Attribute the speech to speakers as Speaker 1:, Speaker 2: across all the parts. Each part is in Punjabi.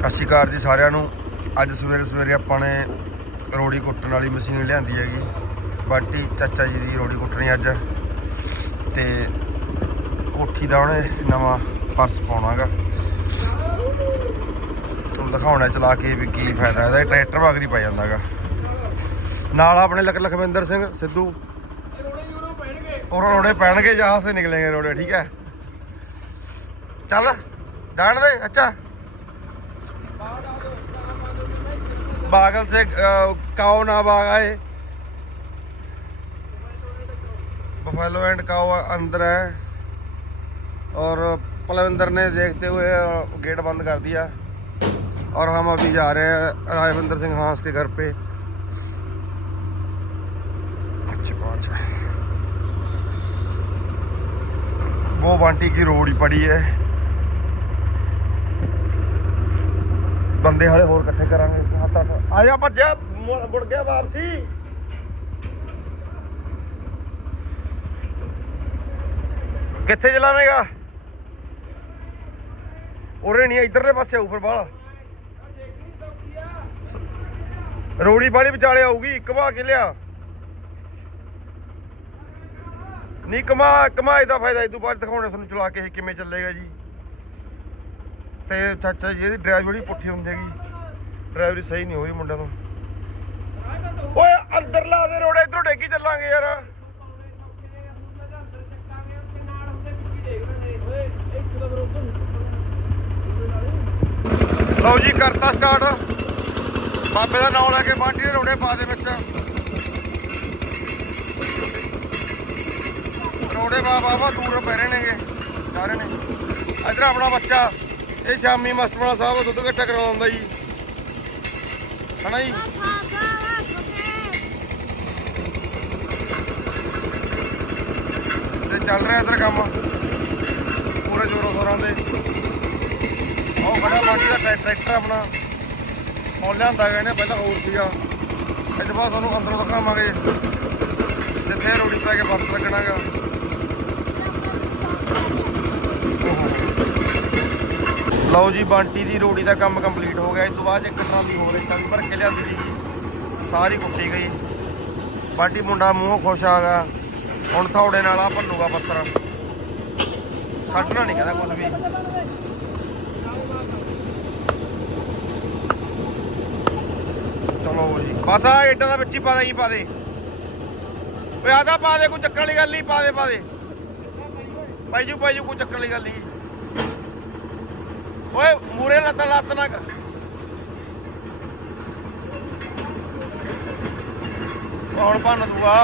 Speaker 1: ਸਤਿ ਸ਼੍ਰੀ ਅਕਾਲ ਜੀ ਸਾਰਿਆਂ ਨੂੰ। ਅੱਜ ਸਵੇਰੇ ਸਵੇਰੇ ਆਪਾਂ ਨੇ ਰੋੜੀ ਕੁੱਟਣ ਵਾਲੀ ਮਸ਼ੀਨ ਲਿਆਂਦੀ ਹੈਗੀ। ਬਾਟੀ ਚਾਚਾ ਜੀ ਦੀ ਰੋੜੀ ਕੁੱਟਣੀ ਅੱਜ। ਤੇ ਕੋਠੀ ਦਾ ਉਹਨੇ ਨਵਾਂ ਪਰਸ ਪਾਉਣਾਗਾ। ਤੁਹਾਨੂੰ ਦਿਖਾਉਣਾ ਚਲਾ ਕੇ ਵੀ ਕੀ ਫਾਇਦਾ, ਇਹਦਾ ਟਰੈਕਟਰ ਵਗਦੀ ਪੈ ਜਾਂਦਾਗਾ। ਨਾਲ ਆਪਣੇ ਲਖ ਲਖਵਿੰਦਰ ਸਿੰਘ, ਸਿੱਧੂ। ਉਹ ਰੋੜੇ ਪੈਣਗੇ, ਜਹਾਂ ਸੇ ਨਿਕਲेंगे ਰੋੜੇ, ਠੀਕ ਹੈ। ਚੱਲ ਜਾਣ ਦੇ, ਅੱਛਾ। बागल से काओ ना बाग आए। बफेलो एंड काओ अंदर है। और पलविंदर ने देखते हुए गेट बंद कर दिया। और हम अभी जा रहे हैं राजविंदर सिंह हांस के घर पे। अच्छा पहुँच वो बांटी की रोड ही पड़ी है। ਬੰਦੇ ਹਾਲੇ ਹੋਰ ਇਕੱਠੇ ਕਰਾਂਗੇ। ਹੱਥ ਹੱਥ ਆ ਜਾ ਭੱਜਿਆ ਮੁੜ ਮੁੜ ਗਿਆ ਵਾਪਸੀ। ਕਿੱਥੇ ਚਲਾਵੇਂਗਾ? ਉਰੇ ਨਹੀਂ, ਇਧਰਲੇ ਪਾਸੇ ਆਊ ਫਿਰ ਬਾਹਲਾ ਰੋੜੀ ਵਾਲੀ ਵਿਚਾਲੇ ਆਊਗੀ ਘਮਾ ਕੇ ਲਿਆ। ਨਹੀਂ, ਕਮਾ ਕਮਾਏ ਦਾ ਫਾਇਦਾ ਇਹ ਤੋਂ ਬਾਅਦ ਦਿਖਾਉਣੇ ਤੁਹਾਨੂੰ ਚਲਾ ਕੇ ਇਹ ਕਿਵੇਂ ਚੱਲੇਗਾ ਜੀ। ਤੇ ਚਾਚਾ ਜੀ, ਇਹਦੀ ਡਰਾਈਵ ਬੜੀ ਪੁੱਠੀ ਹੁੰਦੀ ਹੈਗੀ। ਡਰਾਈਵਰੀ ਸਹੀ ਨਹੀਂ ਹੋਈ ਮੁੰਡਿਆਂ ਤੋਂ। ਓਏ, ਅੰਦਰ ਲਾ ਦੇ ਰੋੜੇ, ਇਧਰੋਂ ਡੇਗੀ ਚੱਲਾਂਗੇ ਯਾਰ। ਲਓ ਜੀ, ਕਰਤਾ ਸਟਾਰਟ ਬਾਬੇ ਦਾ ਨਾਮ ਲੈ ਕੇ ਬਾਟੀ ਦੇ ਰੋੜੇ ਪਾ ਦੇ ਵਿੱਚ। ਰੋੜੇ ਬਾਬਾ ਵਾ ਦੂਰ ਪੈ ਰਹੇ ਨੇਗੇ। ਸਾਰੇ ਨੇ। ਇਧਰ ਆਪਣਾ ਬੱਚਾ। ਇਹ ਸ਼ਾਮੀ ਮਸਤਵਾਲਾ ਸਾਹਿਬ ਦੁੱਧ ਇਕੱਠਾ ਕਰਵਾਉਂਦਾ ਜੀ। ਹਨਾ ਜੀ? ਤੇ ਚੱਲ ਰਿਹਾ ਇਧਰ ਕੰਮ। ਪੂਰੇ ਜ਼ੋਰੋ ਜ਼ੋਰਾਂ ਦੇ। ਉਹ ਖੜਾ ਬਾਟੀ ਦਾ ਟਰੈਕਟਰ ਆਪਣਾ ਉਹ ਲਿਆਂਦਾ ਗਏ ਨੇ ਪਹਿਲਾਂ ਹੋਰ ਸੀਗਾ। ਇਹ ਤੋਂ ਬਾਅਦ ਤੁਹਾਨੂੰ ਅੰਦਰੋਂ ਦਿਖਾਵਾਂਗੇ। ਤੇ ਫੇਰ ਰੋੜੀ ਪਾ ਕੇ ਵਰਤ ਲੱਗਣਾਗਾ। ਲਓ ਜੀ, ਬਾਂਟੀ ਦੀ ਰੋੜੀ ਦਾ ਕੰਮ ਕੰਪਲੀਟ ਹੋ ਗਿਆ। ਇਸ ਤੋਂ ਬਾਅਦ ਇੱਕ ਟਰਾਲੀ ਹੋਰ ਇੱਟਾਂ ਦੀ ਭਰ ਕੇ ਲਿਆਂਦੀ ਸੀ ਸਾਰੀ ਕੁੱਟੀ ਗਈ। ਬਾਂਟੀ ਮੁੰਡਾ ਮੂੰਹੋਂ ਖੁਸ਼ ਆ ਹੁਣ ਥੋੜੇ ਨਾਲ ਆ ਭੰਨੂਗਾ ਪੱਥਰ। ਛੱਡਣਾ ਨਹੀਂ ਕਹਿੰਦਾ ਕੁਝ ਵੀ। ਚਲੋ ਜੀ, ਬਸ ਆ ਇੱਟਾਂ ਦਾ ਵਿੱਚ ਹੀ ਪਾ ਦੇ ਹੀ ਪਾ ਦੇ। ਓਏ, ਆਦਾ ਪਾ ਦੇ, ਕੋਈ ਚੱਕਰ ਵਾਲੀ ਗੱਲ ਨਹੀਂ, ਪਾ ਦੇ ਪਾ ਦੇ। ਭਾਈ ਜੂ ਭਾਈ ਜੂ, ਕੋਈ ਚੱਕਰ ਵਾਲੀ ਗੱਲ ਨਹੀਂ। ਓਏ ਮੂਰੇ ਲੱਤ ਲੱਤ ਨਾ ਕਰ। ਕੌਣ ਭੰਨ ਦੂਆ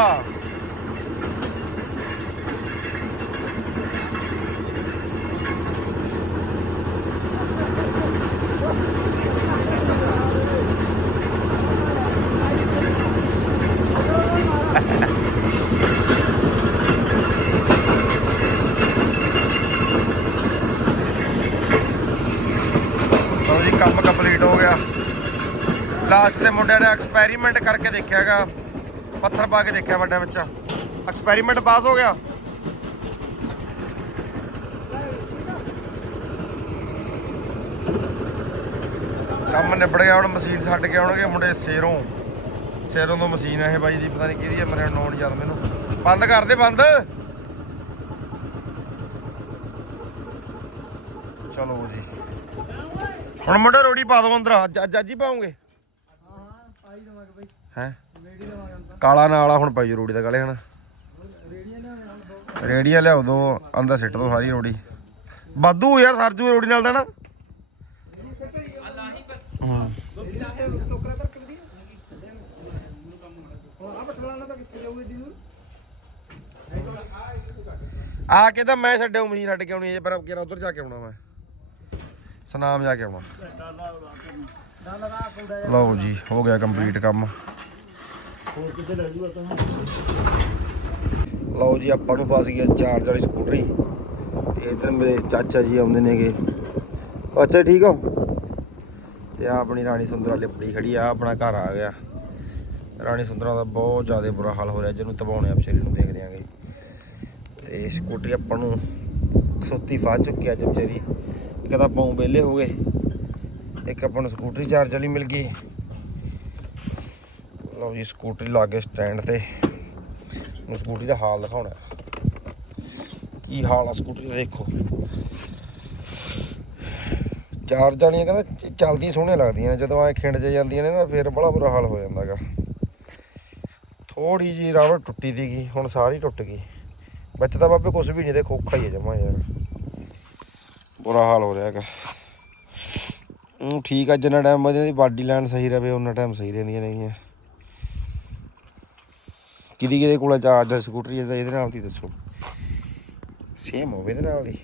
Speaker 1: ਕੰਮ ਕੰਪਲੀਟ ਹੋ ਗਿਆ। ਲਾਸਟ ਤੇ ਮੁੰਡਿਆਂ ਨੇ ਐਕਸਪੈਰੀਮੈਂਟ ਕਰਕੇ ਦੇਖਿਆਗਾ ਪੱਥਰ ਪਾ ਕੇ ਦੇਖਿਆ ਵੱਡੇ ਵਿੱਚ। ਐਕਸਪੈਰੀਮੈਂਟ ਪਾਸ ਹੋ ਗਿਆ। ਕੰਮ ਨਿਬੜ ਗਿਆ ਹੁਣ ਮਸ਼ੀਨ ਛੱਡ ਕੇ ਆਉਣਗੇ ਮੁੰਡੇ ਸੇਰੋਂ। ਸੇਰੋਂ ਤੋਂ ਮਸ਼ੀਨ ਹੈ ਇਹ ਬਾਈ ਦੀ, ਪਤਾ ਨਹੀਂ ਕਿਹਦੀ ਹੈ ਮੇਰੇ ਨੋਨ ਯਾਦ ਮੈਨੂੰ। ਬੰਦ ਕਰ ਦੇ, ਬੰਦ। ਚਲੋ ਜੀ। ਹੁਣ ਮੁੰਡਾ ਰੋੜੀ ਪਾ ਦੋ ਅੰਦਰ, ਅੱਜ ਅੱਜ ਅੱਜ ਹੀ ਪਾਉਂਗੇ। ਹੈ? ਕਾਲਾ ਨਾਲ ਆ ਹੁਣ ਪਾਈ ਰੋੜੀ ਦਾ ਕਾਲੇ ਹਨਾ? ਰੇੜੀਆਂ ਲਿਆਓ ਦੋ, ਅੰਦਰ ਸਿੱਟ ਦੋ ਸਾਰੀ ਰੋੜੀ। ਵਾਧੂ ਯਾਰ ਸਰਜੂ ਰੋੜੀ ਨਾਲ ਦਾ ਨਾ। ਹੂੰ। ਆ ਕੇ ਤਾਂ ਮੈਂ ਛੱਡਿਆ ਮਸ਼ੀਨ ਛੱਡ ਕੇ ਆਉਣੀ ਹੈ ਪਰ ਕਿਹੜਾ ਉਧਰ ਜਾ ਕੇ ਆਉਣਾ ਮੈਂ। ਸਨਾਮ ਜਾ ਕੇ ਆਉਣਾ ਲਓ ਜੀ, ਹੋ ਗਿਆ ਕੰਪਲੀਟ ਕੰਮ। ਲਓ ਜੀ, ਆਪਾਂ ਨੂੰ ਫਸ ਗਿਆ ਚਾਰਜਰ ਵਾਲੀ ਸਕੂਟਰੀ। ਤੇ ਇਧਰ ਮੇਰੇ ਚਾਚਾ ਜੀ ਆਉਂਦੇ ਨੇਗੇ। ਅੱਛਾ ਠੀਕ ਹੋ? ਤੇ ਆ ਆਪਣੀ ਰਾਣੀ ਸੁੰਦਰਾ ਲਿਪੜੀ ਖੜੀ ਆ ਆਪਣਾ ਘਰ ਆ ਗਿਆ। ਰਾਣੀ ਸੁੰਦਰਾ ਦਾ ਬਹੁਤ ਜ਼ਿਆਦਾ ਬੁਰਾ ਹਾਲ ਹੋ ਰਿਹਾ, ਜਿਹਨੂੰ ਤਬਾਉਣੇ ਆ ਵਿਚਾਰੀ ਨੂੰ ਦੇਖ ਦਿਆਂਗੇ ਤੇ ਸਕੂਟਰੀ ਆਪਾਂ ਨੂੰ ਕਸੋਤੀ ਫਾ ਚੁੱਕੀ ਅੱਜ ਵਿਚਾਰੀ। ਇੱਕ ਤਾਂ ਪਾਉ ਵਿਹਲੇ ਹੋ ਗਏ, ਇੱਕ ਆਪਾਂ ਨੂੰ ਸਕੂਟਰੀ ਚਾਰਜ ਵਾਲੀ ਮਿਲ ਗਈ। ਲਓ ਜੀ, ਸਕੂਟਰੀ ਲਾ ਕੇ ਸਟੈਂਡ ਤੇ। ਨੂੰ ਸਕੂਟਰੀ ਦਾ ਹਾਲ ਦਿਖਾਉਣਾ। ਕੀ ਹਾਲ ਆ ਸਕੂਟਰੀ ਦਾ, ਦੇਖੋ। ਚਾਰਜ ਵਾਲੀਆਂ ਕਹਿੰਦਾ ਚ- ਚੱਲਦੀਆਂ ਸੋਹਣੀਆਂ ਲੱਗਦੀਆਂ ਨੇ, ਜਦੋਂ ਐ ਖਿੰਡ ਜੇ ਜਾਂਦੀਆਂ ਨੇ ਨਾ, ਫਿਰ ਬੜਾ ਬੁਰਾ ਹਾਲ ਹੋ ਜਾਂਦਾਗਾ ਥੋੜੀ ਜੀ ਰਾਵੜ ਟੁੱਟੀ ਦੀਗੀ ਹੁਣ ਸਾਰੀ ਟੁੱਟ ਗਈ। ਵਿੱਚ ਤਾਂ ਬਾਬੇ ਕੁਝ ਵੀ ਨਹੀਂ ਦੇ ਖੋਖਾ ਹੀ ਹੈ ਜਮਾ ਯਾਰ। ਬੁਰਾ ਹਾਲ ਹੋ ਰਿਹਾ ਹੈਗਾ। ਹੂੰ, ਠੀਕ ਆ, ਜਿੰਨਾ ਟਾਈਮ ਉਹਦੀ ਬਾਡੀ ਲਾਈਨ ਸਹੀ ਰਵੇ ਉਹਨਾਂ ਟਾਈਮ ਸਹੀ ਰਹਿੰਦੀਆਂ ਨੇਗੀਆਂ। ਕਿਹਦੀ ਕਿਹਦੇ ਕੋਲ ਚਾਰਜਰ, ਸਕੂਟਰੀ, ਇਹਦੇ ਨਾਲ ਦੀ ਦੱਸੋ। ਸੇਮ ਹੋਵੇ ਇਹਦੇ ਨਾਲ ਦੀ।